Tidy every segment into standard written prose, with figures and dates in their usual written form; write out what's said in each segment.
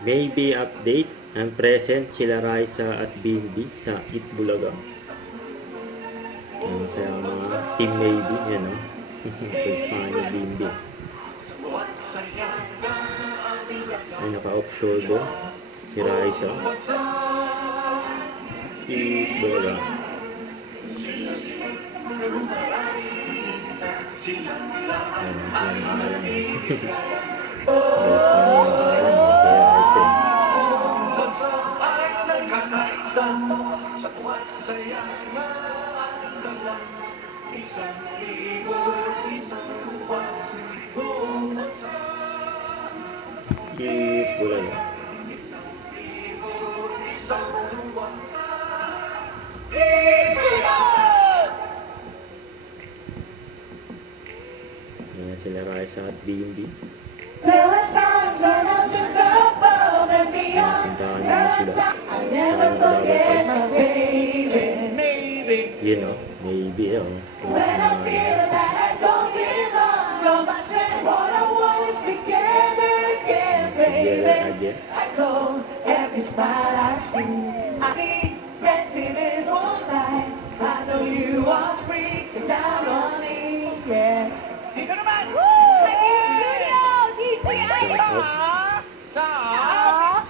Maybe update. Ang present sila Raisa at Bimbi sa Itbulaga. Yan sa mga team Maybe. Yan o. First pangalan Bimbi. Ay naka-offshore doon. Si Raisa. Itbulaga. Itbulaga. Ayan sila Raisa at B&B. Pintahan naman sila. Yun o, maybe o. Again. Dito naman! Studio! DJI! Sa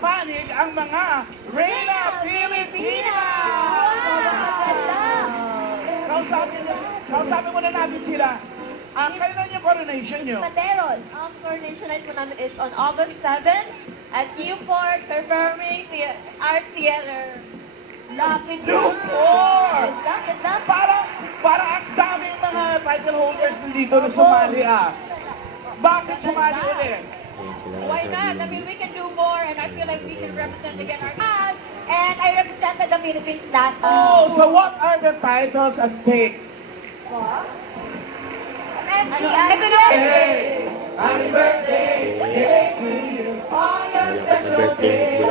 panig ang mga Reyna Filipina! Kausapin muna natin sila. Kailan yung coronation nyo? Materos. Ang coronation night po namin is on August 7 at Newport, performing the Art Theater. Lapit na. Newport! Lapit na. Parang ang daming mga title holders dito na sumali Bakit sumali ulit? Why not? I mean, we can do more and I feel like we can represent again our cause. And I represented the Philippines that. Oh, so what are the titles at stake? What? Ito na. Happy birthday! On your special day!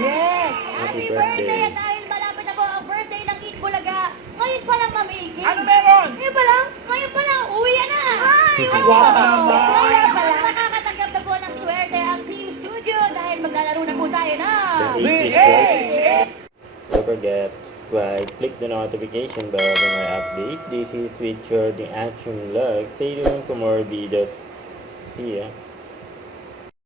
Yes. Happy Happy birthday. birthday. At dahil malapit na po ang birthday ng Itbulaga, ngayon pa lang mamigil. Ano meron? Ngayon pa lang? Ngayon pa lang. Uwi na. Ay! Wow naman. Kaya pala, nakakatanggap na po ng swerte ang Team Studio dahil maglalaro na po tayo na. Don't forget, subscribe, click the notification bell for my update. This is Richard, the Action Vlog. Stay tuned for more videos. See ya.